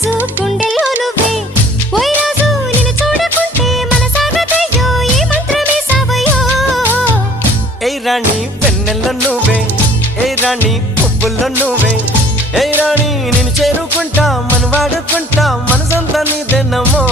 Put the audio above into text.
రాజు గుండెల్లో నువ్వే ఓయ్ రాజు నిన్ను చూడకుంటే మనసాగదయ్యో ఈ మంత్రమే సావయ్యో ఏయ్ రాణి వెన్నెల్లో నువ్వే ఏయ్ రాణి పువ్వుల్లో నువ్వే ఏయ్ రాణి నిన్ను చేరుకుంటా మన వాడుకుంటా మనసంతా నీదేనమ్మో